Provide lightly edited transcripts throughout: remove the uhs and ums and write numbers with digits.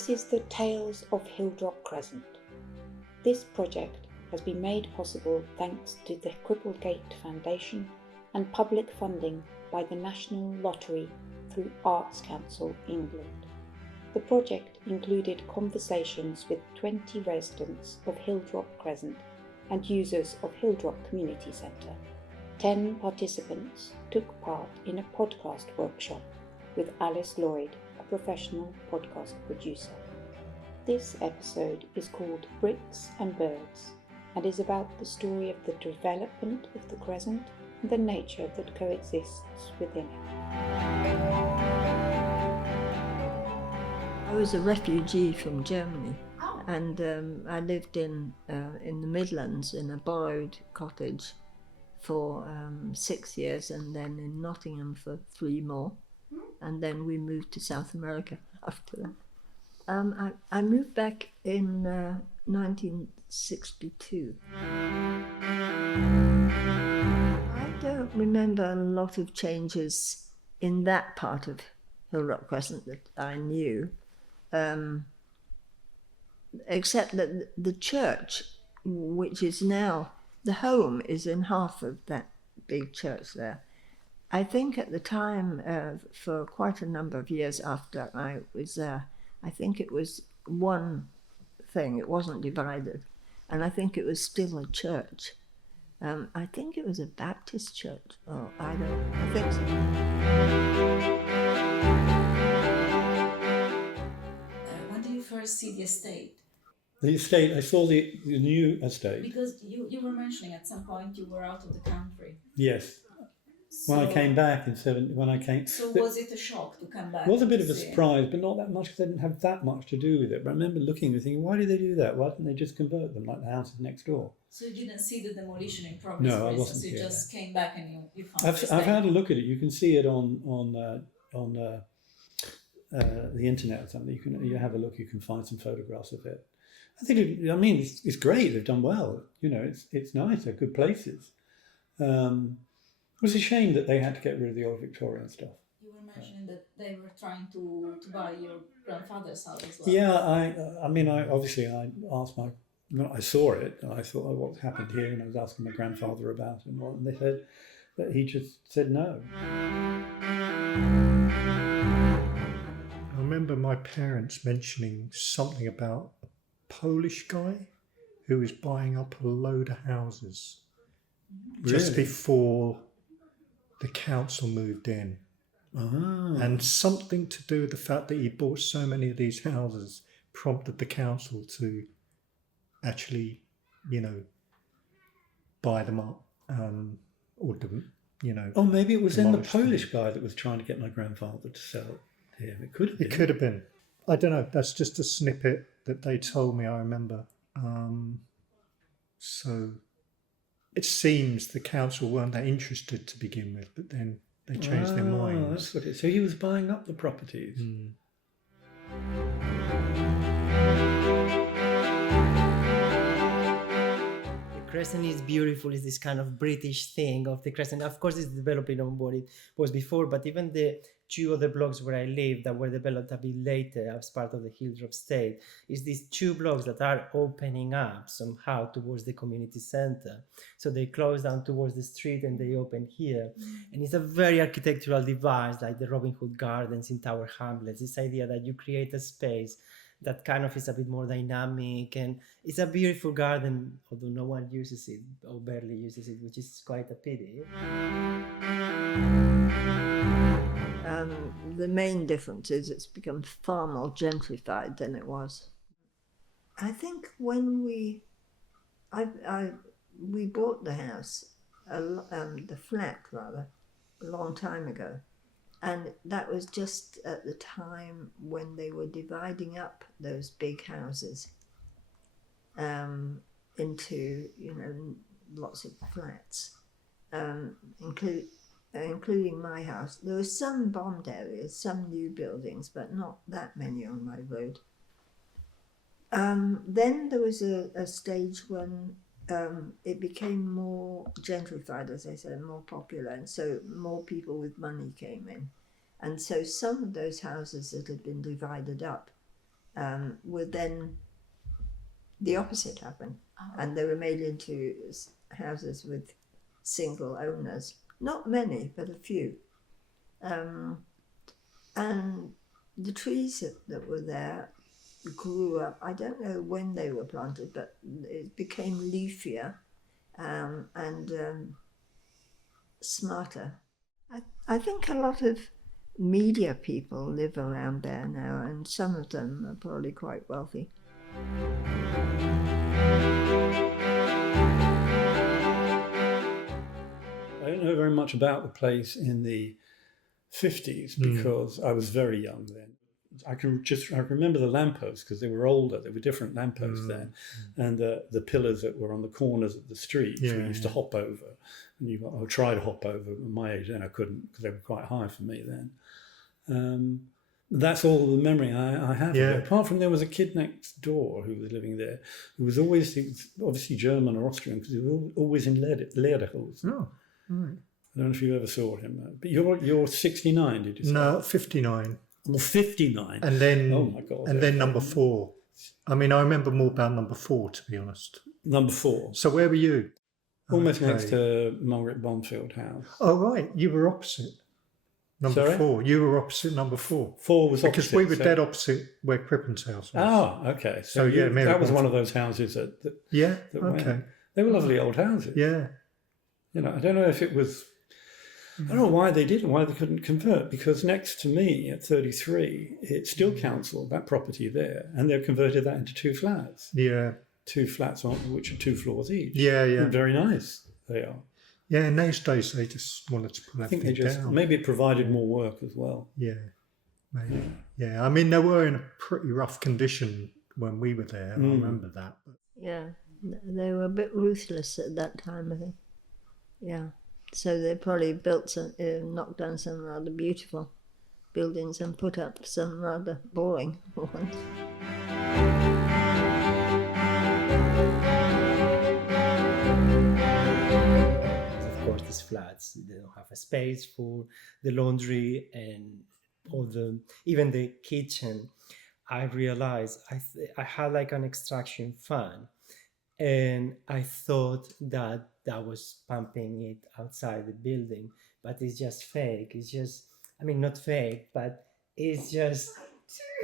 This is the Tales of Hilldrop Crescent. This project has been made possible thanks to the Cripplegate Foundation and public funding by the National Lottery through Arts Council England. The project included conversations with 20 residents of Hilldrop Crescent and users of Hilldrop Community Centre. 10 participants took part in a podcast workshop with Alice Lloyd, a professional podcast producer. This episode is called Bricks and Birds and is about the story of the development of the Crescent and the nature that coexists within it. I was a refugee from Germany, and I lived in the Midlands in a borrowed cottage for 6 years, and then in Nottingham for 3 more, and then we moved to South America after that. I moved back in 1962. I don't remember a lot of changes in that part of Hilldrop Crescent that I knew. Except that the church, which is now the home, is in half of that big church there. I think at the time, for quite a number of years after I was there, I think it was one thing, it wasn't divided, and I think it was still a church. I think it was a Baptist church, I think so. First see the estate? The estate, I saw the new estate. Because you were mentioning at some point you were out of the country. Yes. So, when I came back in So was it a shock to come back? It was a bit of a surprise, but not that much because they didn't have that much to do with it. But I remember looking and thinking, why did they do that? Why didn't they just convert them like the houses next door? So you didn't see the demolition in progress? No, I wasn't. You just came back and you found I've had a look at it. You can see it on the internet or something. You have a look. You can find some photographs of it. I think it's great. They've done well. It's nice. They're good places. It was a shame that they had to get rid of the old Victorian stuff. You were mentioning that they were trying to buy your grandfather's house as well. Yeah, I asked when I saw it, I thought, what's happened here? And I was asking my grandfather about it, and they said that he just said no. I remember my parents mentioning something about a Polish guy who was buying up a load of houses just before the council moved in. And something to do with the fact that he bought so many of these houses prompted the council to actually, buy them up, or Oh, maybe it was then the demolish Polish them. guy that was trying to get my grandfather to sell it to him. It could have been. It could have been. I don't know. That's just a snippet that they told me. I remember. So it seems the council weren't that interested to begin with, but then they changed their minds. That's what so he was buying up the properties. The Crescent is beautiful. It's this kind of British thing of the Crescent. Of course, it's developing on what it was before, but even the 2 other blocks where I live that were developed a bit later as part of the Hilldrop estate is these 2 blocks that are opening up somehow towards the community centre. So they close down towards the street and they open here. And it's a very architectural device, like the Robin Hood Gardens in Tower Hamlets. This idea that you create a space that kind of is a bit more dynamic, and it's a beautiful garden, although no one uses it or barely uses it, which is quite a pity. The main difference is it's become far more gentrified than it was. I think when we bought the house, the flat rather, a long time ago, and that was just at the time when they were dividing up those big houses into lots of flats, including my house. There were some bombed areas, some new buildings, but not that many on my road. Then there was a stage when it became more gentrified, as I said, more popular, and so more people with money came in. And so some of those houses that had been divided up would then the opposite happen, and they were made into houses with single owners. Not many, but a few. And the trees that were there grew up. I don't know when they were planted, but it became leafier and smarter. I think a lot of media people live around there now, and some of them are probably quite wealthy. I don't know very much about the place in the 50s because I was very young then. I remember the lampposts because they were older. There were different lampposts then, and the pillars that were on the corners of the streets we used to hop over. And I would try to hop over. At my age then I couldn't because they were quite high for me then. That's all the memory I have of it. Apart from there was a kid next door who was living there, who was always, he was obviously German or Austrian because he was always in Lederhosen. Oh, right. I don't know if you ever saw him. But you're 69, did you say? No, 59. Well, 59. And then, oh my God. And then number 4. I mean, I remember more about number 4, to be honest. Number 4. So where were you? Almost next to Margaret Bonfield House. Oh, right. You were opposite. Number Sorry? 4. You were opposite number 4. 4 was opposite. Because we were dead opposite where Crippen's house was. Oh, okay. So yeah, Mary that was Bonfield. one of those houses that Yeah, that okay. went. They were lovely old houses. Yeah. You know, I don't know if it was, I don't know why they didn't, why they couldn't convert, because next to me at 33, it's still council, that property there, and they've converted that into 2 flats. Yeah. 2 flats on which are 2 floors each. Yeah, yeah. And very nice they are. Yeah, in those days they just wanted to put I think everything they just, down. maybe it provided more work as well. Yeah, maybe. Yeah, I mean, they were in a pretty rough condition when we were there. I remember that. But Yeah, they were a bit ruthless at that time, I think. Yeah, so they probably built some, knocked down some rather beautiful buildings and put up some rather boring ones. Of course, these flats, they don't have a space for the laundry and all even the kitchen. I realized I had like an extraction fan, and I thought that was pumping it outside the building, but it's just fake. It's just, I mean, not fake, but it's just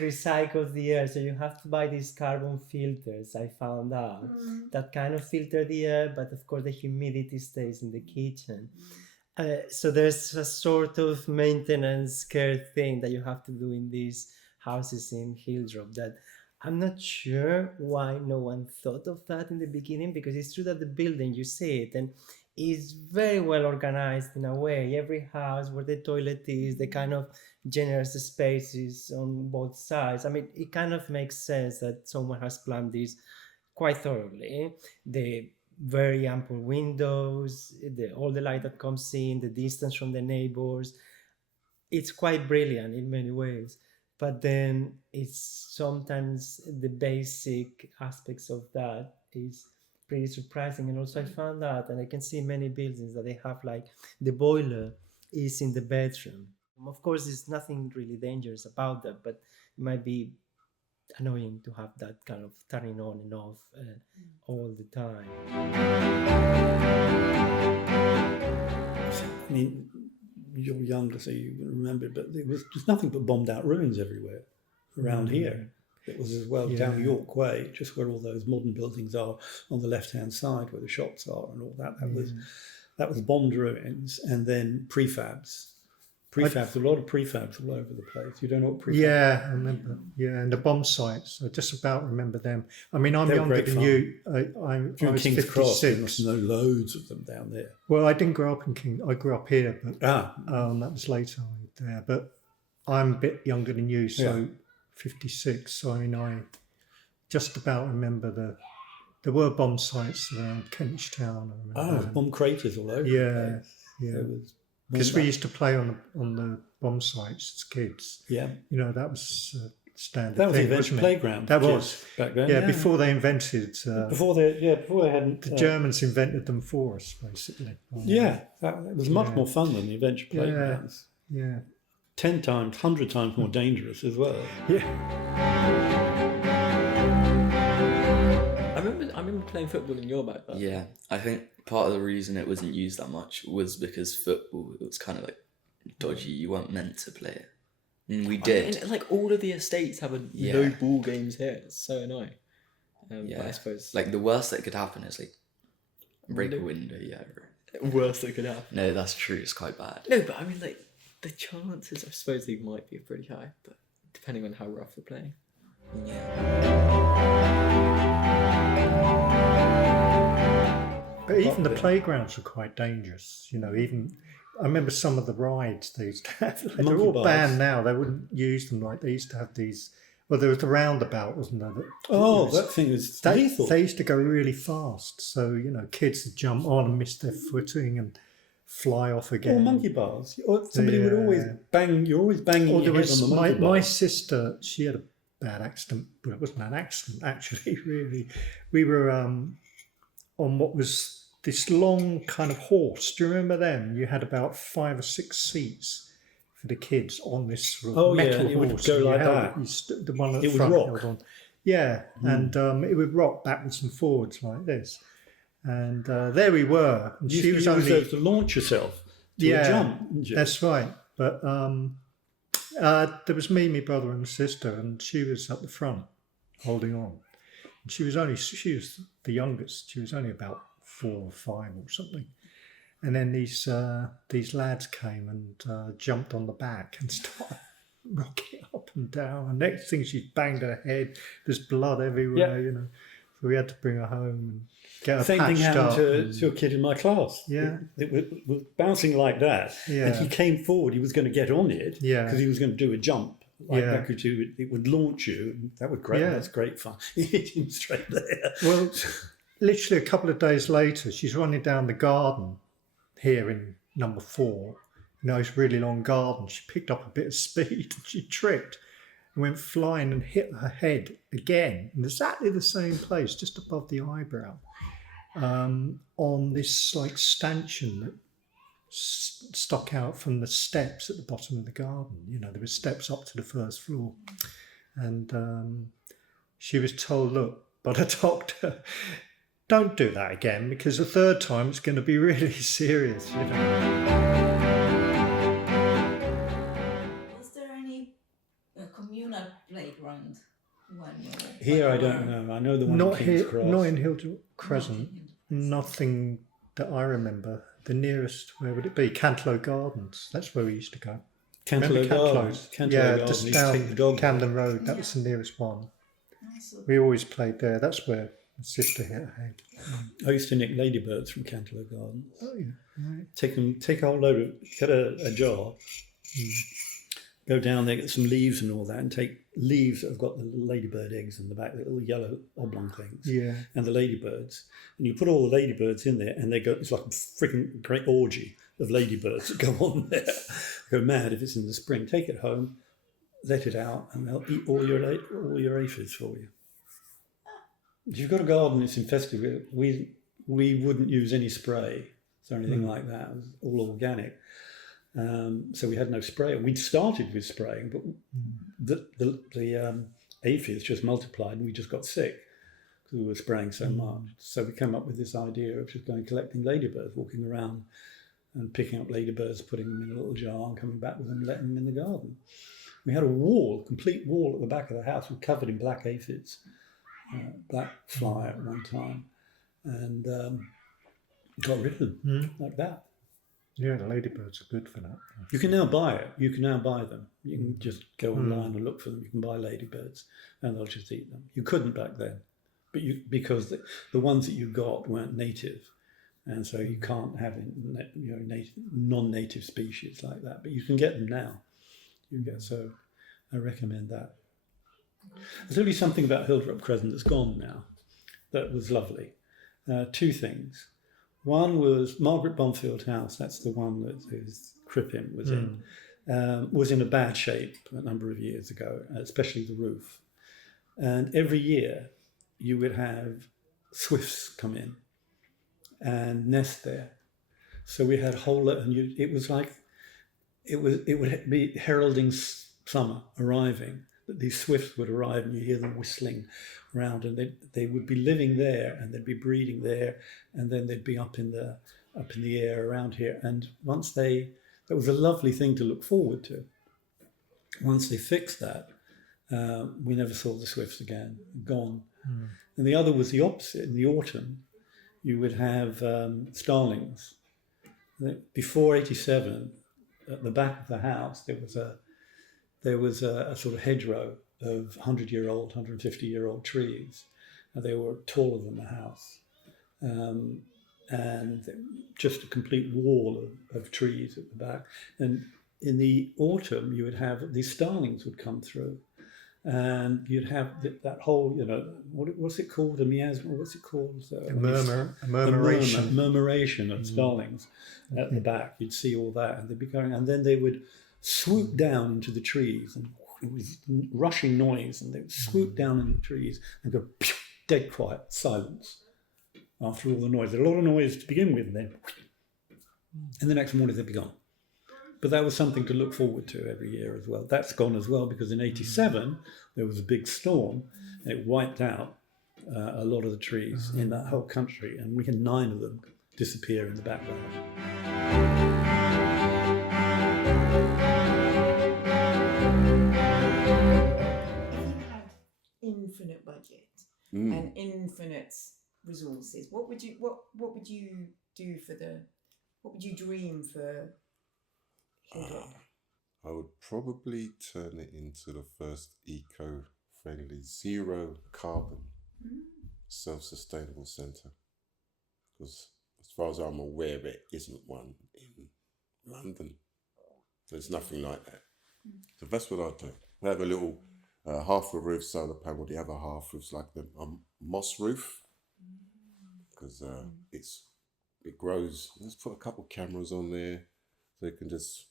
recycles the air. So you have to buy these carbon filters, I found out, that kind of filter the air, but of course the humidity stays in the kitchen. So there's a sort of maintenance care thing that you have to do in these houses in Hilldrop that I'm not sure why no one thought of that in the beginning, because it's true that the building, you see it, and it's very well organized in a way. Every house where the toilet is, the kind of generous spaces on both sides. I mean, it kind of makes sense that someone has planned this quite thoroughly. The very ample windows, all the light that comes in, the distance from the neighbors. It's quite brilliant in many ways. But then it's sometimes the basic aspects of that is pretty surprising. And also I found out, and I can see many buildings that they have like the boiler is in the bedroom. Of course, there's nothing really dangerous about that, but it might be annoying to have that kind of turning on and off all the time. I mean, you're younger, so you remember, but there's nothing but bombed out ruins everywhere around here. It was as well down York Way, just where all those modern buildings are on the left-hand side, where the shops are and all that. That was bombed ruins, and then prefabs. Prefabs, a lot of prefabs all over the place. You don't know what prefabs are? yeah, I remember. Yeah, and the bomb sites. I just about remember them. I mean, I'm They were younger great than fun. you. I Through was King's Cross, there 56. must know loads of them down there. Well, I didn't grow up in King. I grew up here, but Ah, that was later there. But I'm a bit younger than you, so Yeah. 56. So I mean, I just about remember there were bomb sites around Kentish Town. I remember. bomb craters all over. Yeah, the place. yeah. There was Because bomb- we used to play on the bomb sites as kids. yeah, You know, that was standard. that was the thing, adventure wasn't it? playground. That for was. kids back then. Yeah, before they invented. before they hadn't. The Germans invented them for us, basically. It was much more fun than the adventure Yeah. playgrounds. Yeah. 10 times, 100 times more dangerous as well. Yeah. remember playing football in your backyard. Yeah, I think part of the reason it wasn't used that much was because football, it was kind of like dodgy. You weren't meant to play it. And we did. And, like, all of the estates have no ball games here. It's so annoying. But I suppose... Like, the worst that could happen is, like, break a window, Worst that could happen. No, that's true. It's quite bad. No, but I mean, like, the chances, I suppose, they might be pretty high, but depending on how rough you're playing. But even the playgrounds were quite dangerous. You know, even I remember some of the rides they used to have. Like, they're all banned now. They wouldn't use them. Like, they used to have these. Well, there was the roundabout, wasn't there? That thing was lethal. They used to go really fast, so you know, kids would jump on and miss their footing and fly off again. Or monkey bars. Or somebody would always bang. You're always banging your head on the monkey bar. My sister, she had a bad accident. Well, it wasn't an accident actually. Really, we were on what was this long kind of horse. Do you remember them? You had about 5 or 6 seats for the kids on this sort of metal and it would horse. go like that. that. The one at the It would front rock. held on. Yeah, and it would rock backwards and forwards like this. And there we were. And she was only to launch yourself to a jump. Didn't you? That's right. But there was me, my brother, and my sister, and she was at the front holding on. And she was the youngest. She was only about 4 or 5 or something. And then these lads came and jumped on the back and started rocking up and down. And next thing, she banged her head. There's blood everywhere, you know. So we had to bring her home and get her Same thing patched happened up. to a kid in my class. Yeah. It was bouncing like that. Yeah. And he came forward. He was going to get on it because he was going to do a jump. Like that could do it. It would launch you. And that would great. Yeah. That's great fun. He hit him straight there. Well, literally a couple of days later, she's running down the garden here in number 4. Nice, really long garden. She picked up a bit of speed and she tripped and went flying and hit her head again in exactly the same place, just above the eyebrow, on this like stanchion that stuck out from the steps at the bottom of the garden. You know, there were steps up to the first floor. And she was told, look, by the doctor, don't do that again, because the third time it's going to be really serious, you know. Was there any communal playground when you were Here, I don't know. I know the one Not at King's here, Cross. not in Hilldrop Crescent. Nothing that I remember. The nearest, where would it be? Cantlow Gardens. That's where we used to go. Cantlow Gardens. Just Used to take the down dog. Camden Road. That was the nearest one. We always played there. That's where my sister hit her head. I used to nick ladybirds from Cantlow Gardens. Oh yeah, right. Take a whole load of, get a jar, go down there, get some leaves and all that, and take leaves that have got the little ladybird eggs in the back, the little yellow oblong things, and the ladybirds. And you put all the ladybirds in there, and they go. It's like a freaking great orgy of ladybirds that go on there. Go mad if it's in the spring. Take it home, let it out, and they'll eat all your aphids for you. If you've got a garden that's infested with, we wouldn't use any spray or anything like that. It was all organic. So we had no spray. We'd started with spraying, but the aphids just multiplied and we just got sick because we were spraying so much. So we came up with this idea of just going collecting ladybirds, walking around and picking up ladybirds, putting them in a little jar and coming back with them and letting them in the garden. We had a complete wall at the back of the house, covered in black aphids, black fly at one time, and got rid of them like that. Yeah, the ladybirds are good for that. You can now buy it. You can now buy them. You can just go online and look for them. You can buy ladybirds, and they'll just eat them. You couldn't back then, but because the ones that you got weren't native, and so you can't have non-native species like that. But you can get them now. So I recommend that. There's only something about Hilldrop Crescent that's gone now. That was lovely. 2 things. One was Margaret Bonfield House. That's the one that Crippin was in. Was in a bad shape a number of years ago, especially the roof. And every year you would have swifts come in and nest there. So we had it was like it would be heralding summer arriving. these swifts would arrive, and you hear them whistling around, and they would be living there, and they'd be breeding there, and then they'd be up in the air around here. And that was a lovely thing to look forward to. Once they fixed that, we never saw the swifts again, gone. And the other was the opposite. In the autumn, you would have starlings. Before '87, at the back of the house, there was a sort of hedgerow of 100-year-old, 150-year-old trees. And they were taller than the house. And just a complete wall of trees at the back. And in the autumn, you would have these starlings would come through. And you'd have that whole, what's it called? A miasma? What's it called? A murmuration. A murmuration of starlings at the back. You'd see all that, and they'd be going, and then they would swoop down into the trees, and it was rushing noise, and they would swoop down in the trees and go pew, dead quiet, silence after all the noise. There was a lot of noise to begin with, and then and the next morning they'd be gone. But that was something to look forward to every year as well. That's gone as well, because in '87 there was a big storm, and it wiped out a lot of the trees in that whole country, and we had 9 of them disappear in the background. Infinite budget and infinite resources, what would you do what would you dream for Hilldrop? I would probably turn it into the first eco-friendly, zero carbon, self-sustainable centre. Because as far as I'm aware, there isn't one in London. There's nothing like that. So that's what I'd do. We have a little half a roof solar panel, the other half roof's like the moss roof, because it grows. Let's put a couple cameras on there so you can just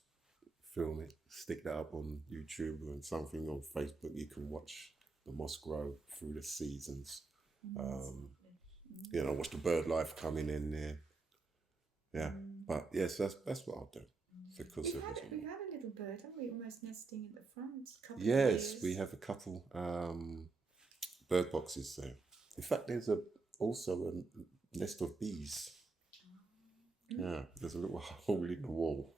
film it, stick that up on YouTube and something on Facebook. You can watch the moss grow through the seasons. Watch the bird life coming in there. Yeah, but yes, that's what I'll do. Because we've had a little bird, haven't we? Almost nesting in the front. Yes, we have a couple bird boxes there. In fact, there's also a nest of bees. Yeah, there's a little hole in the wall,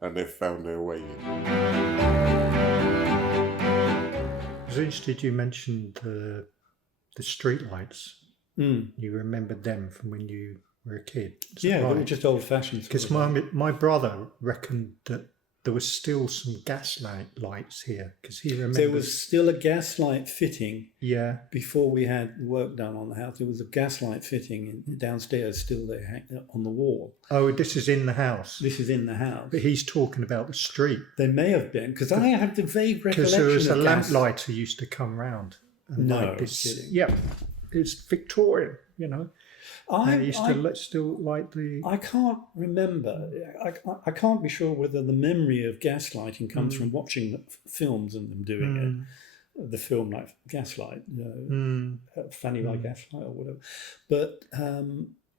and they've found their way in. I was interested you mentioned the street lights. You remembered them from when you were a kid. Yeah, they were just old-fashioned. Because my brother reckoned that there was still some gas lights here, because he remembered there was still a gas light fitting. Yeah. Before we had work done on the house, there was a gas light fitting downstairs, still there on the wall. Oh, this is in the house. This is in the house. But he's talking about the street. They may have been, because I have the vague recollection. Because there was a lamplighter used to come round. And no, kidding. Yeah, it's Victorian, I used to still light the... I can't remember. I can't be sure whether the memory of gaslighting comes from watching films and them doing it. The film like Gaslight, Fanny Like Gaslight or whatever. But,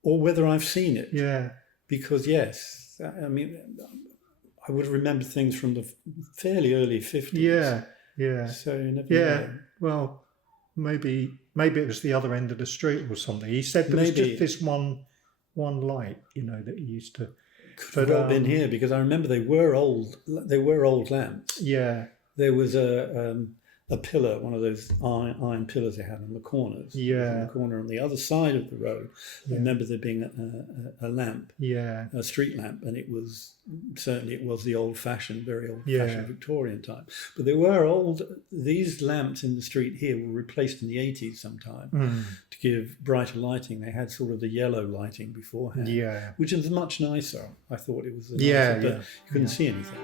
or whether I've seen it. Yeah. Because, yes, I mean, I would remember things from the fairly early 50s. Yeah, yeah. So you never know. Well, maybe it was the other end of the street or something. He said there was just this one light, that he used to. Could have been here, because I remember they were old lamps. Yeah. There was a pillar, one of those iron pillars they had on the corners. Yeah. In the corner on the other side of the road. I remember there being a lamp. Yeah. A street lamp, and it was the old-fashioned, very old-fashioned Victorian type. But they were these lamps in the street here were replaced in the 80s sometime to give brighter lighting. They had sort of the yellow lighting beforehand, which is much nicer. I thought it was nicer, but you couldn't see anything.